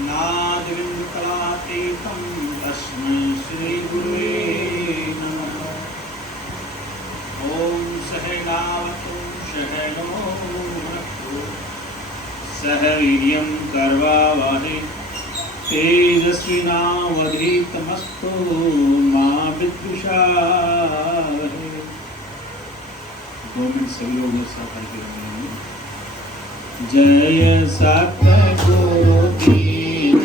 नादविन्दकलातीतं तस्मै श्रीगुरुवे नमः। ॐ सहनावतु सहनो भुनक्तु सह वीर्यं करवावहै तेजस्विनावधीतमस्तु मा विद्विषावहै। 2 मिनट सभी लोग साथ करके रखें। जय सतगुरु दीन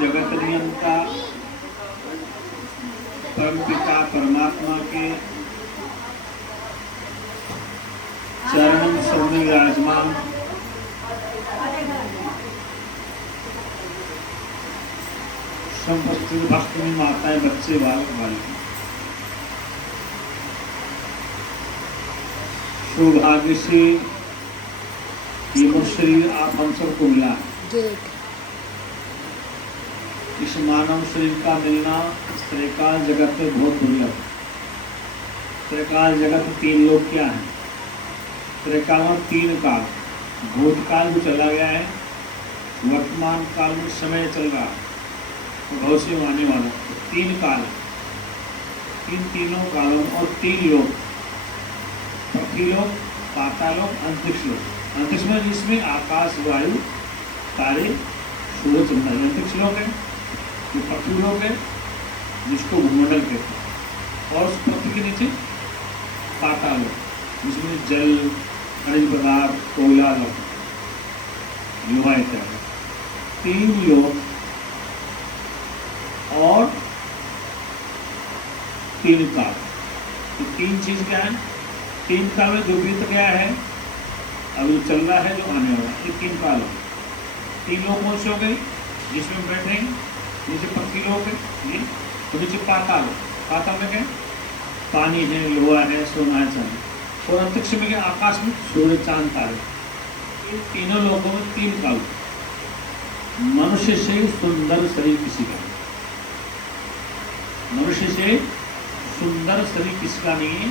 जगत नियंता परमपिता परमात्मा के चरणों में विराजमान संपत्ति भक्त में माताएं बच्चे वाली सौभाग्य से ये शरीर आप हम सबको मिला है। इस मानव शरीर का मिलना इस त्रैकाल जगत में बहुत दुर्लभ है। त्रैकाल जगत में 3 लोग क्या है? त्रैकाल में 3 काल, भूतकाल जो चला गया है, वर्तमान काल में समय चल रहा है, भविष्य में आने वाला 3 काल, इन तीनों कालों और 3 लोग, पृथ्वी लोक, पाताल लोक, अंतरिक्ष लोक। अंतरिक्ष में जिसमें आकाश, वायु, तारे, सूरज, चंद्र अंतरिक्ष लोक है। जो पृथ्वी लोक है जिसको भूमंडल कहते हैं, और उस पृथ्वी के नीचे पाताल लोक जिसमें जल, खनिज पदार्थ, कोयला, लोहा इत्यादि 3 लोक और 3 काल। तो 3 चीज क्या है? 3 काल में जो बीत गया है, अभी चल रहा है, जो आने वाला है, ये 3 काल हो। 3 लोग कौन से हो गए? जिसमें बैठे नीचे पृथ्वी लोक है, ये तो नीचे पाताल। पाताल में क्या? पानी है, लोहा है, सोना है, चांदी। और अंतरिक्ष में क्या? आकाश में सूर्य, चांद, तारे। इन तीनों लोगों में 3 काल। मनुष्य से सुंदर शरीर किसी का नहीं, मनुष्य से सुंदर शरीर किसी का नहीं है,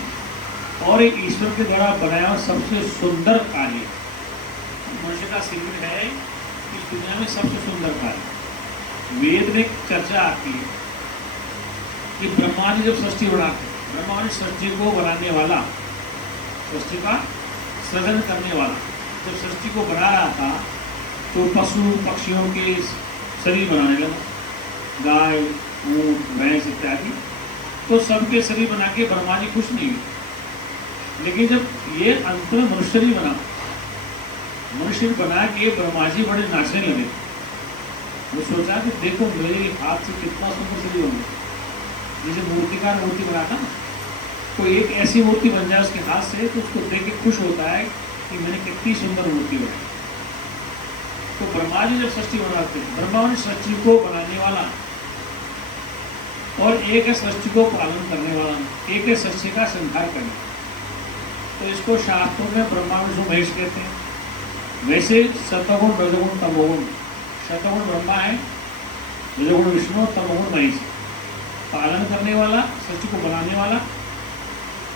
और एक ईश्वर के द्वारा बनाया हुआ सबसे सुंदर कार्य मनुष्य का शरीर है। इस दुनिया में सबसे सुंदर कार्य वेद में चर्चा आती है कि ब्रह्मा जी जब सृष्टि बनाते, ब्रह्मा जी सृष्टि को बनाने वाला, सृष्टि का सृजन करने वाला, जब सृष्टि को बना रहा था तो पशु पक्षियों के शरीर बनाने लगा, गाय, ऊंट, भैंस इत्यादि। तो सबके शरीर बना के ब्रह्मा जी खुश नहीं हुए। लेकिन जब ये अंत में मनुष्य बना, मनुष्य बना के ब्रह्मा जी बड़े नाचने लगे। वो सोचा कि देखो मेरे हाथ से कितना सुंदर शरीर होंगे। जैसे मूर्तिकार मूर्ति बनाता ना, कोई एक ऐसी मूर्ति बन जाए उसके हाथ से तो उसको देख के खुश होता है कि मैंने कितनी सुंदर मूर्ति बनाई। तो ब्रह्मा जी जब सृष्टि बनाते हैं, ब्रह्मा ने सृष्टि को बनाने वाला और एक है सृष्टि को पालन करने वाला, एक है सृष्टि का संहार करने। तो इसको शास्त्रों में ब्रह्मा विष्णु महेश कहते हैं। वैसे सतगुण रजगुण तमोगुण, सतगुण ब्रह्मा है, रजगुण विष्णु, तमोगुण महेश। पालन करने वाला, सृष्टि को बनाने वाला,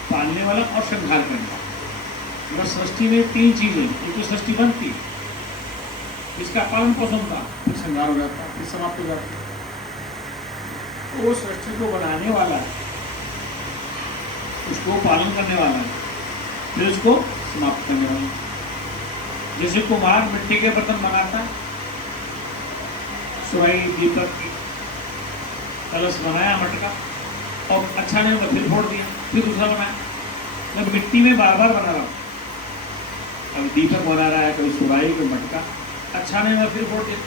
पालने वाला और संहार करने वाला। अगर सृष्टि में तीन चीजें, एक तो सृष्टि बनती, इसका पालन पोषण था, फिर संहार हो जाता, फिर समाप्त हो जाता। तो वो सृष्टि को बनाने वाला है, उसको पालन करने वाला है, फिर उसको समाप्त करने वाला है। जैसे कुम्हार मिट्टी के बर्तन बनाता है, सुराही, दीपक, कलश बनाया, मटका, और अच्छा नहीं होगा फिर फोड़ दिया, फिर दूसरा बनाया। मैं मिट्टी में बार बार बना रहा हूँ, अब दीपक बना रहा है, कोई सुराही, कोई मटका, अच्छा नहीं होगा फिर फोड़ दिया।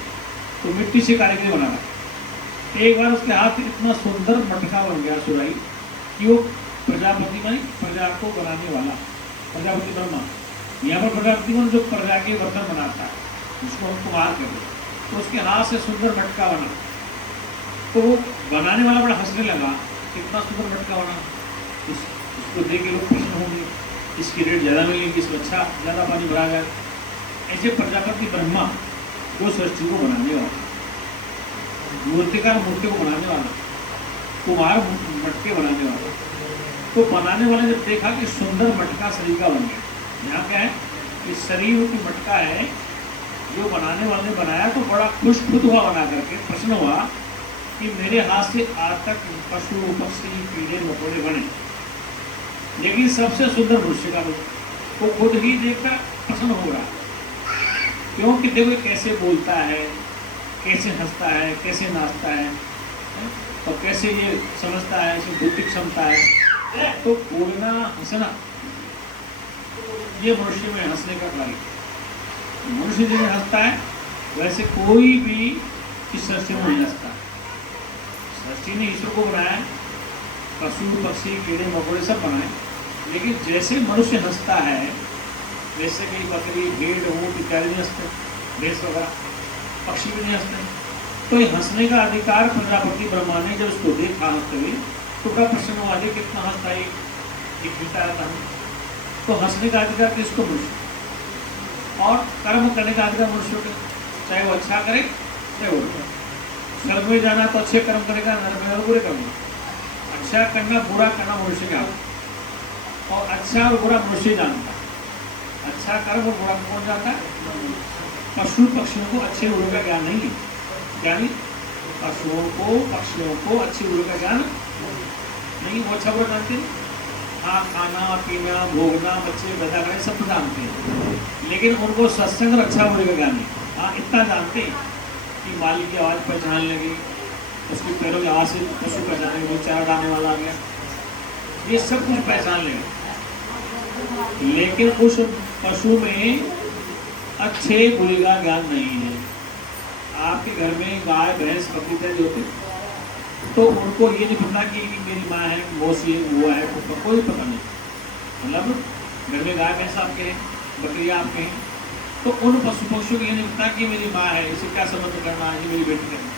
तो मिट्टी से कारीगरी बना रहा है। एक बार उसके हाथ इतना सुंदर मटका बन गया, सुराही, कि वो प्रजापति में प्रजा को बनाने वाला, प्रजापति ब्रह्मा, यहाँ पर प्रजापति में जो प्रजा के बर्तन बनाता है उसको हम कुम्हार कहते हैं। तो उसके हाथ से सुंदर मटका बना, तो वो बनाने वाला बड़ा हंसने लगा, कितना सुंदर मटका बना, इसको देख के लोग प्रसन्न होंगे, इसकी रेट ज़्यादा मिलेगी, इसको अच्छा ज़्यादा पानी भरा जाए। ऐसे प्रजापति ब्रह्मा वो सृष्टि को बनाने वाला, मूर्तिकार मूर्ति को बनाने वाला, कुम्हार मटके बनाने वाला। तो बनाने वाले जब देखा कि सुंदर मटका शरीर का बन गया, यहाँ क्या है, इस शरीर की मटका है जो बनाने वाले ने बनाया, तो बड़ा खुश खुद हुआ, बना करके प्रश्न हुआ कि मेरे हाथ से आज तक पशु पक्षी कीड़े मकोड़े बने, लेकिन सबसे सुंदर मनुष्य का रूप। वो खुद ही देखकर प्रसन्न हो रहा, क्योंकि देखो कैसे बोलता है, कैसे हंसता है, कैसे नाचता है, और कैसे ये समझता है, इसमें बुद्धि क्षमता है। तो बोलना, हंसना, ये मनुष्य में हंसने का कार्य। मनुष्य जैसे हंसता है वैसे कोई भी इस सृष्टि में नहीं हंसता। सृष्टि ने ईश्वर को बनाया, पशु पक्षी कीड़े मकोड़े सब बनाए, लेकिन जैसे मनुष्य हंसता है वैसे कई बकरी, भेड़, ऊँट इत्यादि नहीं हंसते, भैंस वगैरह, पक्षी भी नहीं हंसते। तो ये हंसने का अधिकार प्रजापति ब्रह्मा ने जब उसको देखा हंसते हुए, तो बड़ा प्रश्न हुआ, कितना हंसता है, दिखता रहता है। तो हंसने का अधिकार किसको? मनुष्य। और कर्म करने का अधिकार मनुष्य को, चाहे वो अच्छा करे चाहे वो बुरा। स्वर्ग में जाना तो अच्छे कर्म करेगा, नरक में बुरे कर्म। अच्छा करना, बुरा करना मनुष्य के हाथ, और अच्छा और बुरा मनुष्य जानता है। अच्छा कर्म और बुरा कौन जाता है? पशु पक्षियों को अच्छे बुरे का ज्ञान नहीं है, यानी पशुओं को पक्षियों को अच्छे बुरे का ज्ञान नहीं, वो अच्छा बुरा जानते हैं। हाँ, खाना पीना भोगना, बच्चे पैदा करें सब तो जानते हैं, लेकिन उनको सत्संग और अच्छा बुरे का ज्ञान नहीं। हाँ, इतना जानते हैं कि मालिक की आवाज़ पहचान लगी, उसके पैरों की आवाज़ से पशु पहचान लगे, चारा डालने वाला आ गया, ये सब कुछ पहचान लेंगे, लेकिन उस पशु में अच्छे बुरे का ज्ञान नहीं है। आपके घर में गाय भैंस बकरी इत्यादि होते, तो उनको ये नहीं पता कि मेरी माँ है, मौसी है, वो है, तो कोई पता नहीं। मतलब घर में गाय भैंस आपके हैं, बकरियाँ आपके हैं, तो उन पशु पक्षियों को ये नहीं पता कि मेरी माँ है, इसे क्या समझ करना है, मेरी बेटी करना,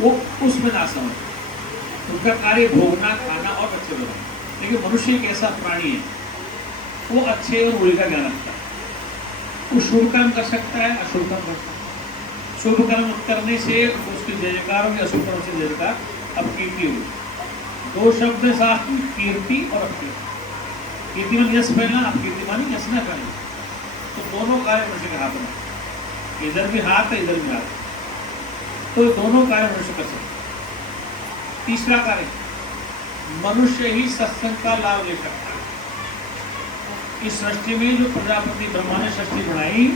वो उसमें ना समझ। उनका कार्य भोगना, खाना और बच्चे बनाना। लेकिन मनुष्य एक ऐसा प्राणी है, वो अच्छे और बुरे का ज्ञान रखता है। वो शुभ काम कर सकता है, अशुभ काम कर सकता है। शुभ कर्म करने से उसकी जयकार होगी, अशुभ कर्म से जयकार अपकीर्ति होगी। दो शब्द साथ, कीर्ति और अपकीर्ति। कीर्ति में यश फैलना, अपकीर्ति मानी यश न फैलना। तो दोनों कार्य मनुष्य के हाथ में, इधर भी हाथ है, इधर भी हाथ है, तो दोनों कार्य मनुष्य कर सकते। तीसरा कार्य, मनुष्य ही सत्संग का लाभ ले सकता है। इस सृष्टि में जो प्रजापति ब्रह्मा ने सृष्टि बनाई,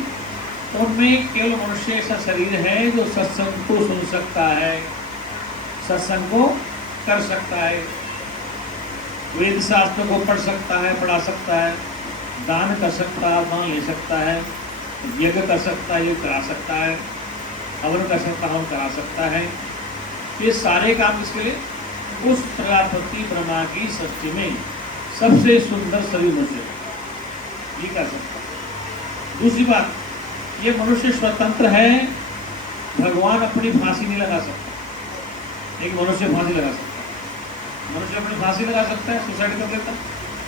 उनमें केवल मनुष्य ऐसा शरीर है जो सत्संग को सुन सकता है, सत्संग को कर सकता है, वेद शास्त्र को पढ़ सकता है, पढ़ा सकता है, दान कर सकता है, दान ले सकता है, यज्ञ कर सकता है, यज्ञ करा सकता है, हवन कर सकता है, हवन करा सकता है। ये सारे काम किसके लिए? उस प्रजापति ब्रह्मा की सृष्टि में सबसे सुंदर शरीर मनुष्य ये कह सकता है। दूसरी बात, ये मनुष्य स्वतंत्र है, भगवान अपनी फांसी नहीं लगा सकता। एक मनुष्य फांसी लगा सकता है, मनुष्य अपनी फांसी लगा सकता है, सुसाइड कर लेता है,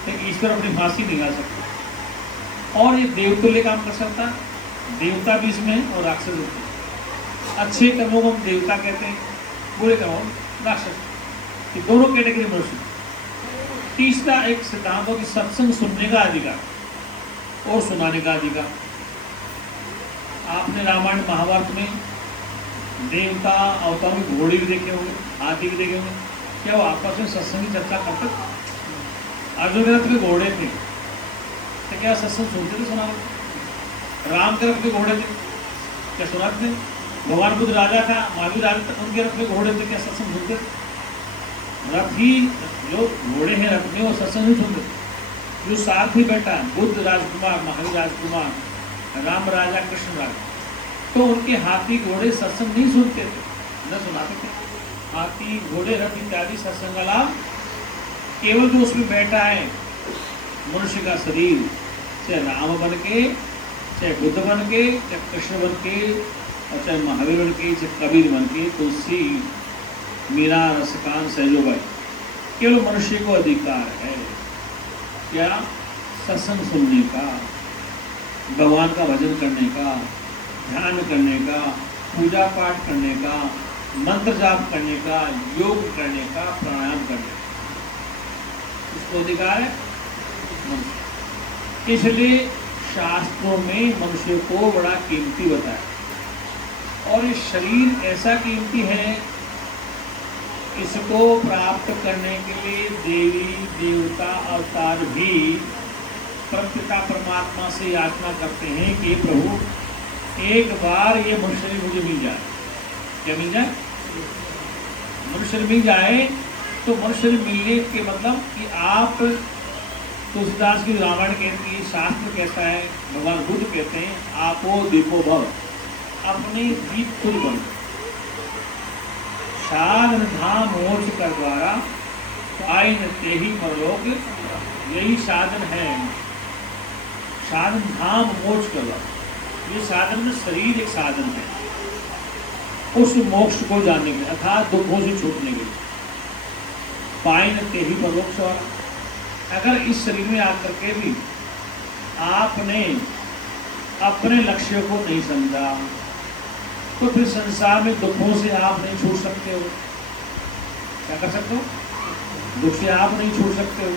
लेकिन ईश्वर अपनी फांसी नहीं लगा सकता। और ये देवतुल्य काम कर सकता है, देवता भी इसमें और राक्षस होते हैं। अच्छे कर्मों को हम देवता कहते हैं, बुरे कर्मों को राक्षस। ये दोनों कैटेगरी मनुष्य। तीसरा एक सिद्धांत हो कि सत्संग सुनने का अधिकार और सुनाने का अधिकार। आपने रामायण महाभारत में देवता अवतारों में घोड़े भी देखे होंगे, हाथी भी देखे होंगे। क्या वो आपस में सत्संग की चर्चा करते थे? अर्जुन के रथ में घोड़े थे तो क्या सत्संग सुनते थे, सुनाते? राम के रथ में घोड़े थे, क्या सुनाते थे? भगवान बुद्ध राजा था, महावीर राजा था, उनके रथ में घोड़े थे, क्या सत्संग सुनते? रथ ही जो घोड़े हैं रथ में, वो सत्संग नहीं सुनते। जो साथ ही बैठा बुद्ध राजकुमार, महावीर राजकुमार, राम राजा, कृष्ण राजा, तो उनके हाथी घोड़े सत्संग नहीं सुनते थे, न सुनाते थे। हाथी घोड़े रथ इत्यादि सत्संग का लाभ केवल जो उसमें बैठा है मनुष्य का शरीर, चाहे राम बन के, चाहे बुद्ध बन के, चाहे कृष्ण बन के, और चाहे महावीर बन के, चाहे कबीर बन के, तुलसी, मीरा, रसकान, सहजोबाई, केवल मनुष्य को अधिकार है क्या? सत्संग सुनने का, भगवान का भजन करने का, ध्यान करने का, पूजा पाठ करने का, मंत्र जाप करने का, योग करने का, प्राणायाम करने का, इसको अधिकार है मनुष्य। इसलिए शास्त्रों में मनुष्य को बड़ा कीमती बताया। और ये शरीर ऐसा कीमती है, इसको प्राप्त करने के लिए देवी देवता अवतार भी प्रत्येक परमात्मा से याचना करते हैं कि प्रभु एक बार ये मनुष्य मुझे मिल जाए। क्या मिल जाए? मनुष्य मिल जाए। तो मनुष्य मिलने के मतलब कि आप, तुलसीदास की रामायण कहती है, शास्त्र कहता है, भगवान बुद्ध कहते हैं, आपो दीपो भव, अपने दीप खुद बनो। साधन धाम मोक्ष कर द्वारा पाइन ते ही परलोक, यही साधन है। साधन धाम मोक्ष कर द्वारा, ये साधन में शरीर एक साधन है उस मोक्ष को जानने के लिए, अर्थात दुखों से छूटने के लिए। पाइन ते ही परलोक द्वारा, अगर इस शरीर में आकर के भी आपने अपने लक्ष्य को नहीं समझा तो फिर संसार में दुखों से आप नहीं छूट सकते हो। क्या कर सकते हो? दुख से आप नहीं छूट सकते हो।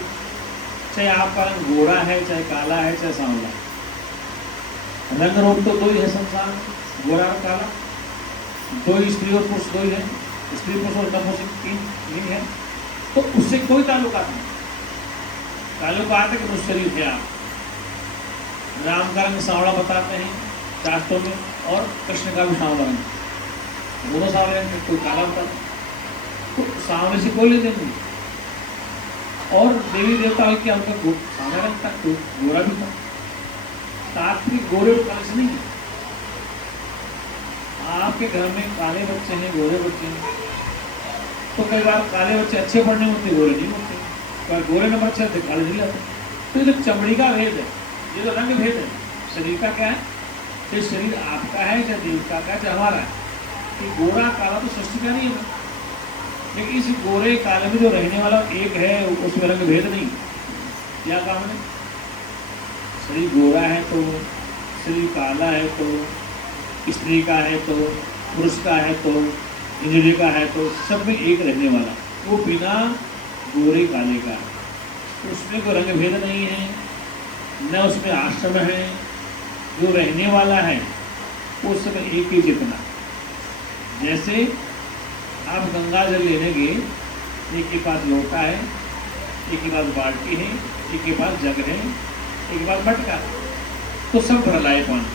चाहे आपका रंग गोरा है, चाहे काला है, चाहे सांवला। रंग रूप तो दो ही है संसार में, गोरा और काला। दो ही स्त्री और पुरुष, दो ही है। स्त्री पुरुष और नपुंसक तीन है। तो उससे कोई ताल्लुकात नहीं। ताल्लुकात है कि वो शरीर है आप। राम का रंग सांवला बताते हैं शास्त्रों में, और कृष्ण का भी सांवला रंग, दोनों सांवले रंग, कोई काला बताता है। तो सांवले से कोई लेते नहीं। और देवी देवता है कि उनका सांवला रंग था, कोई गोरा भी था। तात्विक गोरे काले से नहीं है। आपके घर में काले बच्चे हैं, गोरे बच्चे हैं, तो कई बार काले बच्चे अच्छे पढ़ने होते, गोरे नहीं होते। पर गोरे नंबर अच्छे होते, काले नहीं लाते। तो ये तो चमड़ी का भेद है, ये तो रंग भेद है। शरीर का क्या है? ये शरीर आपका है, चाहे देवता का, चाहे हमारा है। ये गोरा काला तो सृष्टि का नहीं है, लेकिन इस गोरे काले में जो रहने वाला एक है, उसमें रंग भेद नहीं। क्या काम है? शरीर गोरा है तो, शरीर काला है तो, स्त्री का है तो, पुरुष का है तो, इंद्रिय का है तो, सब में एक रहने वाला, वो बिना गोरे काले का है। उसमें कोई रंग भेद नहीं है, न उसमें आश्रम है। जो रहने वाला है वो सब एक ही जितना। जैसे आप गंगा जल लेने गए, एक के पास लोटा है, एक के पास बाल्टी है, एक के पास जग है, एक के पास मटका, तो सब भर लाए पानी।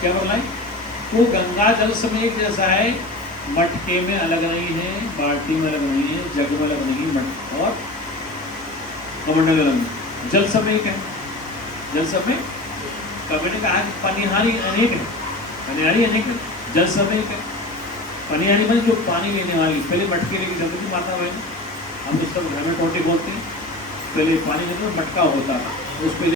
क्या भर लाए? वो गंगा जल सब एक जैसा है, मटके में अलग नहीं है, बाल्टी में अलग नहीं है, जग में अलग नहीं है, और कमंडल अलग नहीं। जल सब एक है। जल सब में कबीर ने कहा कि पनिहारी अनेक है, पनिहारी अनेक है, जल सब एक है। पनिहारी में जो पानी लेने वाली, पहले मटके लेके चलती थी माता बहन, हम तो सब घर में टोटे बोलते हैं, पहले पानी में तो मटका होता था, उस पे